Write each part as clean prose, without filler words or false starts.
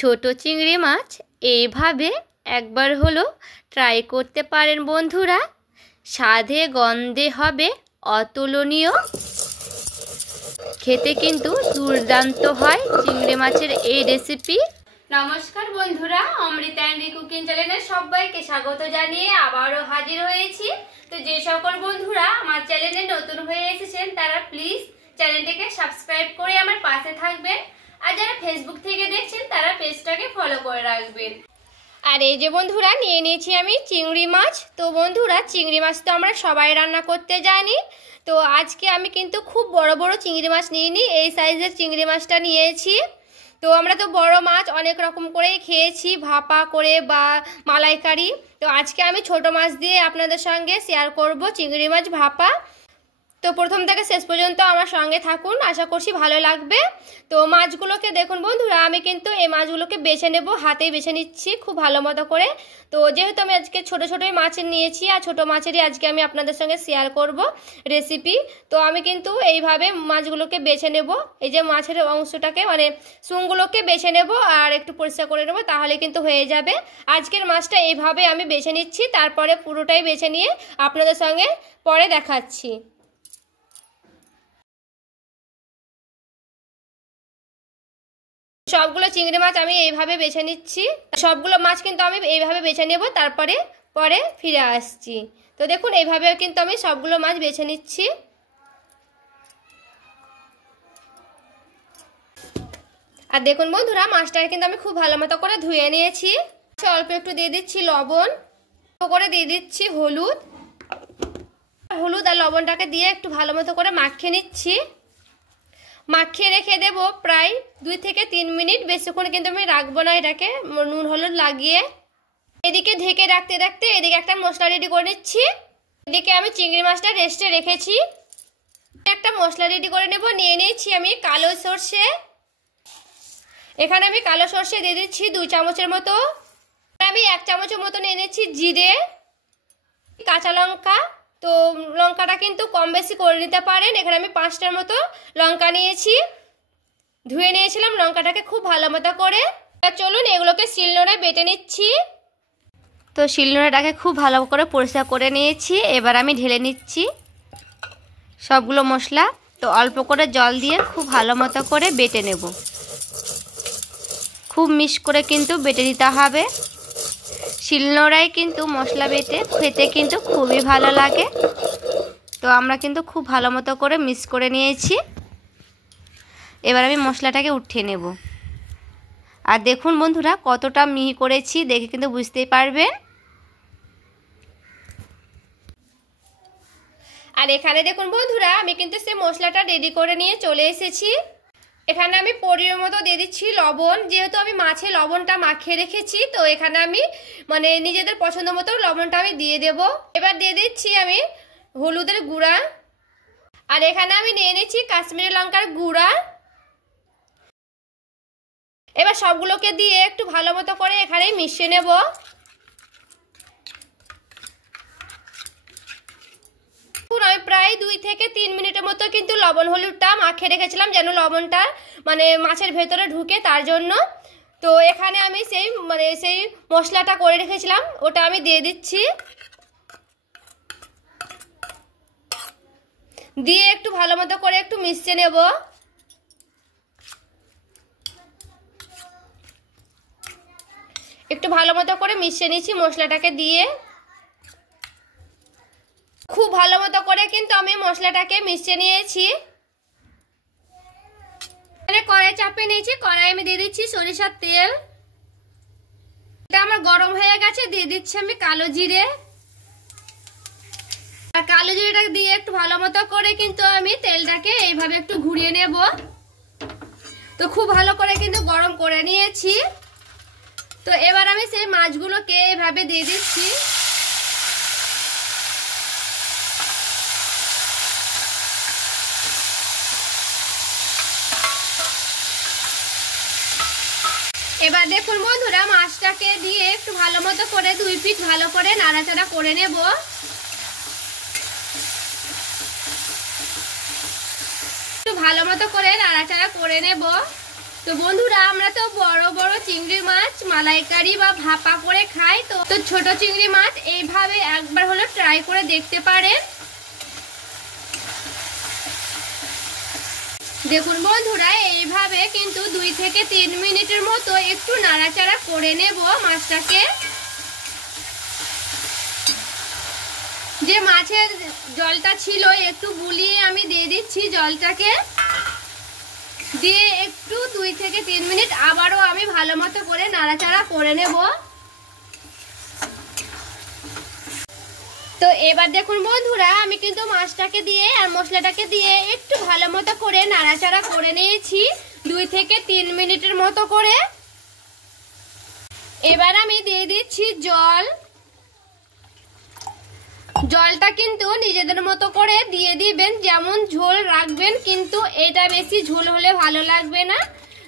ছোট চিংড়ি মাছ এইভাবে একবার হলো ট্রাই করতে পারেন বন্ধুরা। স্বাদে গন্ধে হবে অতুলনীয়, খেতে কিন্তু দুর্দান্ত হয় চিংড়ি মাছের এই রেসিপি। নমস্কার বন্ধুরা, অমৃতা অ্যান্ড কুকিং চ্যানেলে সবাইকে স্বাগত জানিয়ে আবারও হাজির হয়েছি। তো যে সকল বন্ধুরা আমার চ্যানেলে নতুন হয়ে এসেছেন তারা প্লিজ চ্যানেলটিকে সাবস্ক্রাইব করে আমার পাশে থাকবেন, আর যারা ফেসবুক থেকে দেখছেন তারা পেজটাকে ফলো করে রাখবেন। আর এই যে বন্ধুরা নিয়ে নিয়েছি আমি চিংড়ি মাছ। তো বন্ধুরা চিংড়ি মাছ তো আমরা সবাই রান্না করতে জানি। তো আজকে আমি কিন্তু খুব বড় বড় চিংড়ি মাছ নিইনি, এই সাইজের চিংড়ি মাছটা নিয়েছি। তো আমরা তো বড় মাছ অনেক রকম করেই খেয়েছি, ভাপা করে বা মালাইকারি। তো আজকে আমি ছোট মাছ দিয়ে আপনাদের সঙ্গে শেয়ার করব চিংড়ি মাছ ভাপা। তো প্রথম থেকে শেষ পর্যন্ত আমার সঙ্গে থাকুন, আশা করছি ভালো লাগবে। তো মাছগুলোকে দেখুন বন্ধুরা, আমি কিন্তু এই মাছগুলোকে বেছে নেব, হাতেই বেছে নিচ্ছি খুব ভালো মতো করে। তো যেহেতু আমি আজকে ছোট ছোটোই মাছ নিয়েছি আর ছোট মাছেরই আজকে আমি আপনাদের সঙ্গে শেয়ার করব রেসিপি। তো আমি কিন্তু এইভাবে মাছগুলোকে বেছে নেব, এই যে মাছের অংশটাকে মানে শুংগুলোকে বেছে নেব আর একটু পরিষ্কার করে নেব, তাহলে কিন্তু হয়ে যাবে। আজকের মাছটা এইভাবে আমি বেছে নিচ্ছি, তারপরে পুরোটাই বেছে নিয়ে আপনাদের সঙ্গে পরে দেখাচ্ছি। সবগুলো চিংড়ি মাছ আমি এইভাবে বেছে নিচ্ছি, সবগুলো মাছ কিন্তু আমি এইভাবে বেছে নেব, তারপরে পরে ফিরে আসছি। তো দেখুন এইভাবে কিন্তু আমি সবগুলো মাছ বেছে নিচ্ছি। আর দেখুন বন্ধুরা মাছটাকে কিন্তু আমি খুব ভালো মতো করে ধুয়ে নিয়েছি। অল্প একটু দিয়ে দিচ্ছি লবণ, করে দিয়ে দিচ্ছি হলুদ আর লবণটাকে দিয়ে একটু ভালো মতো করে মাখিয়ে নিচ্ছি। মাখিয়ে রেখে দেবো প্রায় 2 থেকে 3 মিনিট, বেশিক্ষণ কিন্তু আমি রাখবো না এটাকে নুন হলুদ লাগিয়ে। এদিকে ঢেকে রাখতে রাখতে এদিকে একটা মশলা রেডি করে নিচ্ছি। এদিকে আমি চিংড়ি মাছটা রেস্টে রেখেছি, একটা মশলা রেডি করে নেব। নিয়ে নিয়েছি আমি কালো সর্ষে, এখানে আমি কালো সর্ষে দিয়ে দিচ্ছি 2 চামচের মতো। আমি 1 চামচের মতো নিয়ে নিচ্ছি জিরে, কাঁচা লঙ্কা। তো লঙ্কাটা কিন্তু কম বেশি করে নিতে পারেন, এখানে আমি 5টার মতো লঙ্কা নিয়েছি, ধুয়ে নিয়েছিলাম লঙ্কাটাকে খুব ভালো মতো করে। চলুন এগুলোকে শিলনোড়ায় বেটে নিচ্ছি। তো শিলনোড়াটাকে খুব ভালো করে পরিষ্কার করে নিয়েছি, এবার আমি ঢেলে নিচ্ছি সবগুলো মশলা। তো অল্প করে জল দিয়ে খুব ভালো মতো করে বেটে নেব, খুব মিক্স করে কিন্তু বেটে দিতে হবে। শিলনোড়ায় কিন্তু মশলা বেটে খেতে কিন্তু খুবই ভালো লাগে। তো আমরা কিন্তু খুব ভালো মতো করে মিক্স করে নিয়েছি, এবার আমি মশলাটাকে উঠিয়ে নেব। আর দেখুন বন্ধুরা কতটা মিহি করেছি, দেখে কিন্তু বুঝতেই পারবেন। আর এখানে দেখুন বন্ধুরা আমি কিন্তু সেই মশলাটা রেডি করে নিয়ে চলে এসেছি। এখানে আমি পরিমাণ মতো দিয়ে দিচ্ছি লবণ, যেহেতু আমি মাছে লবণটা মাখিয়ে রেখেছি, তো এখানে আমি মানে নিজেদের পছন্দ মতো লবণটা আমি দিয়ে দেব। এবার দিয়ে দিচ্ছি আমি হলুদের গুঁড়া, আর এখানে আমি নিয়ে নিচ্ছি কাশ্মীরি লঙ্কার গুঁড়া। এবার সবগুলোকে দিয়ে একটু ভালো মতো করে এখানে মিশিয়ে নেব। আমি প্রায় 2 থেকে 3 মিনিটের মতো কিন্তু লবণ হলুদটা মাখিয়ে রেখেছিলাম, যেন লবণটা মানে মাছের ভেতরে ঢুকে, তার জন্য। তো এখানে আমি সেই মশলাটা করে রেখেছিলাম, ওটা আমি দিয়ে দিচ্ছি, দিয়ে একটু ভালো মতো করে একটু মিশিয়ে নেব। একটু ভালো মতো করে মিশিয়ে নিচ্ছি মশলাটাকে দিয়ে, খুব ভালো মতো করে কিন্তু আমি মশলাটাকে মিশিয়ে নিয়েছি। কড়াই চাপিয়ে নিয়েছি, কড়াই আমি দিয়ে দিচ্ছি সরিষার তেল, এটা আমার গরম হয়ে গেছে। দিয়ে দিচ্ছি আমি কালো জিরে, আর কালো জিরেটা দিয়ে একটু ভালো মতো করে কিন্তু আমি তেলটাকে এইভাবে একটু ঘুরিয়ে নেব। তো খুব ভালো করে কিন্তু গরম করে নিয়েছি। তো এবার আমি সেই মাছগুলোকে এইভাবে দিয়ে দিচ্ছি। এবার দেখুন বন্ধুরা মাছটাকে দিয়ে একটু ভালো মতো করে 2 পিঠ ভালো করে নাড়াচাড়া করে নেব। একটু ভালো মতো করে নাড়াচাড়া করে নেব। তো বন্ধুরা আমরা তো বড় বড় চিংড়ি মালাইকারি বা ভাপা করে খাই। তো ছোট চিংড়ি মাছ এইভাবে একবার হলো ট্রাই করে দেখতে পারেন। দেখুন বন্ধুরা, এইভাবে কিন্তু 2 থেকে 3 মিনিটের মতো একটু নাড়াচাড়া করে নেব মাছটাকে। যে মাছের জলটা ছিল একটু বুলিয়ে আমি দিয়ে দিচ্ছি জলটাকে, দিয়ে একটু 2 থেকে 3 মিনিট আবারও আমি ভালো মতো করে নাড়াচাড়া করে নেব। তো এবার দেখুন বন্ধুরা, আমি কিন্তু মাছটাকে দিয়ে আর মশলাটাকে দিয়ে একটু ভালো মতো করে নাড়াচাড়া করে নিয়েছি 2 থেকে 3 মিনিটের মতো করে। এবার আমি দিয়ে দিচ্ছি জল। জলটা কিন্তু নিজেদের মতো করে দিয়ে দিবেন, যেমন ঝোল রাখবেন, কিন্তু এটা বেশি ঝোল হলে ভালো লাগবে না।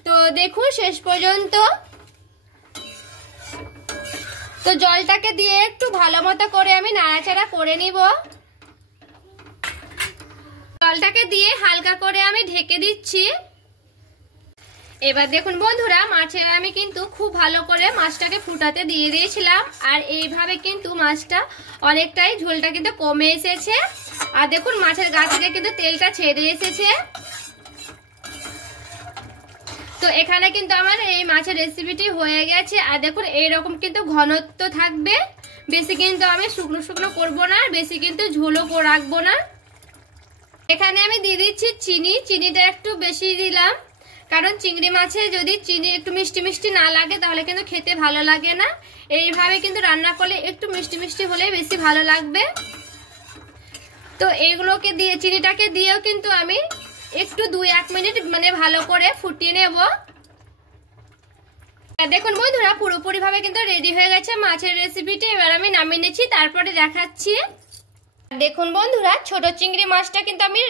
তো দেখুন শেষ পর্যন্ত। তো জলটাকে দিয়ে একটু ভালো মতো করে আমি নাড়াচাড়া করে নিব। জলটাকে দিয়ে হালকা করে আমি ঢেকে দিচ্ছি। এবার দেখুন বন্ধুরা, মাছের আমি কিন্তু খুব ভালো করে মাছটাকে ফুটাতে দিয়ে দিয়েছিলাম, আর এইভাবে কিন্তু মাছটা অনেকটাই ঝোলটা কিন্তু কমে এসেছে। আর দেখুন মাছের গা থেকে কিন্তু তেলটা ছেড়ে এসেছে। তো এখানে কিন্তু আমার এই মাছের রেসিপিটি হয়ে গেছে। আর দেখুন এইরকম কিন্তু ঘনত্ব থাকবে, বেশি কিন্তু আমি শুকনো শুকনো করবো না, বেশি কিন্তু ঝোলও রাখবো না। এখানে আমি দিয়ে দিচ্ছি চিনি। চিনিটা একটু বেশি দিলাম, কারণ চিংড়ি মাছে যদি চিনি একটু মিষ্টি মিষ্টি না লাগে তাহলে কিন্তু খেতে ভালো লাগে না। এইভাবে কিন্তু রান্না করলে একটু মিষ্টি মিষ্টি হলে বেশি ভালো লাগবে। তো এইগুলোকে দিয়ে চিনিটাকে দিয়েও কিন্তু আমি একটু 2-1 মিনিট মানে ভালো করে ফুটিয়ে নেব। দেখুন বন্ধুরা, পুরোপুরি ভাবে কিন্তু রেডি হয়ে গেছে মাছের রেসিপিটি। এবার আমি নামিয়ে নিচ্ছি, তারপরে দেখাচ্ছি। দেখুন বন্ধুরা, ছোট চিংড়ি মাছটা কিন্তু আমি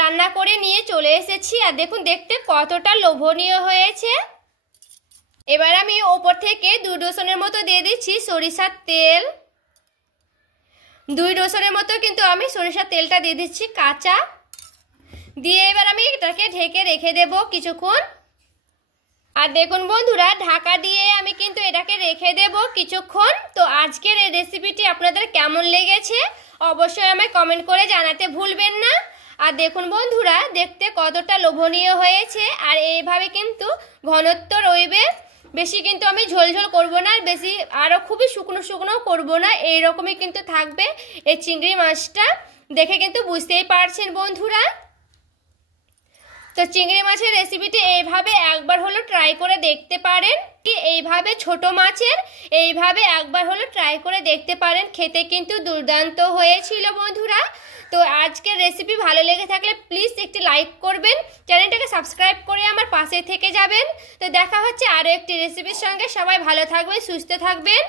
রান্না করে নিয়ে চলে এসেছি। আর দেখুন দেখতে কতটা লোভনীয় হয়েছে। এবার আমি ওপর থেকে 2 ডোসনের মতো দিয়ে দিচ্ছি সরিষার তেল। 2 ডোসনের মতো কিন্তু আমি সরিষার তেলটা দিয়ে দিচ্ছি কাঁচা। দিয়ে এবার আমি এটাকে ঢেকে রেখে দেব কিছুক্ষণ। আর দেখুন বন্ধুরা, ঢাকা দিয়ে আমি কিন্তু এটাকে রেখে দেব কিছুক্ষণ। তো আজকের এই রেসিপিটি আপনাদের কেমন লেগেছে অবশ্যই আমায় কমেন্ট করে জানাতে ভুলবেন না। আর দেখুন বন্ধুরা, দেখতে কতটা লোভনীয় হয়েছে। আর এইভাবে কিন্তু ঘনত্ব রইবে, বেশি কিন্তু আমি ঝোল ঝোল করবো না, বেশি আরও খুবই শুকনো শুকনো করবো না, এইরকমই কিন্তু থাকবে এই চিংড়ি মাছটা। দেখে কিন্তু বুঝতেই পারছেন বন্ধুরা। তো চিংড়ি মাছের রেসিপিটি এইভাবে একবার হলো ট্রাই করে দেখতে পারেন। এইভাবে ছোট মাছের এইভাবে একবার হলো ট্রাই করে দেখতে পারেন, খেতে কিন্তু দুর্দান্ত হয়েছিল বন্ধুরা। তো আজকের রেসিপি ভালো লেগে থাকলে প্লিজ একটি লাইক করবেন, চ্যানেলটাকে সাবস্ক্রাইব করে আমার পাশে থেকে যাবেন। তো দেখা হচ্ছে আরও একটি রেসিপির সঙ্গে। সবাই ভালো থাকবেন, সুস্থ থাকবেন।